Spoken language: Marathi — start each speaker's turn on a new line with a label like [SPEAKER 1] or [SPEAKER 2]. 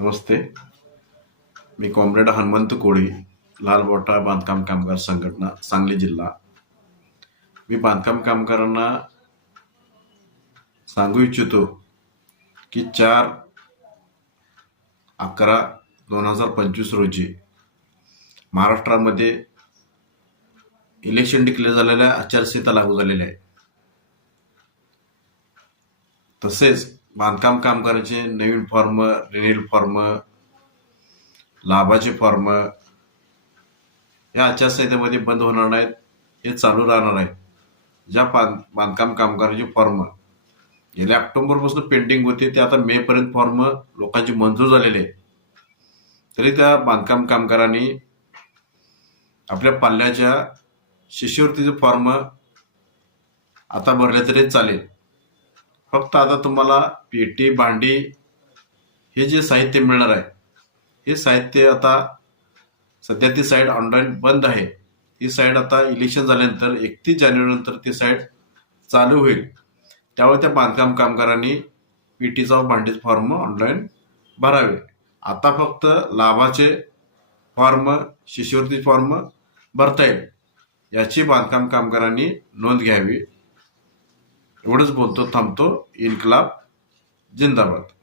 [SPEAKER 1] नमस्ते. मी कॉम्रेड हनुमंत कोळी लाल बोटा बांधकाम कामगार संघटना सांगली जिल्हा. मी बांधकाम कामगारांना सांगू इच्छितो की चार अकरा दोन हजार पंचवीस रोजी महाराष्ट्रामध्ये इलेक्शन डिक्लेअर झालेल्या आचारसंहिता लागू झालेल्या आहे तसेच बांधकाम कामगारांचे नवीन फॉर्म रिन्यूल फॉर्म लाभाचे फॉर्म या आचारसंहितेमध्ये बंद होणार नाहीत हे चालू राहणार आहे ज्या बांध बांधकाम कामगारांचे फॉर्म गेल्या ऑक्टोबरपासून पेंडिंग होते ते आता मेपर्यंत फॉर्म लोकांची मंजूर झालेले. आहे तरी त्या बांधकाम कामगारांनी आपल्या पाल्याच्या शिष्यवृत्तीचे फॉर्म आता भरले तरी चालेल. फक्त आता तुम्हाला पेटी भांडी हे जे साहित्य मिळणार आहे हे साहित्य आता सध्या ती साईट ऑनलाईन बंद आहे. ही साईट आता इलेक्शन झाल्यानंतर एकतीस जानेवारीनंतर ती साईट चालू होईल. त्यामुळे त्या बांधकाम कामगारांनी पेटीचा भांडीच फॉर्म ऑनलाईन भरावे. आता फक्त लाभाचे फॉर्म शिष्यवृत्ती फॉर्म भरता येईल. याची बांधकाम कामगारांनी नोंद घ्यावी. एवढंच बोलतो थांबतो. इन्कलाब जिंदाबाद.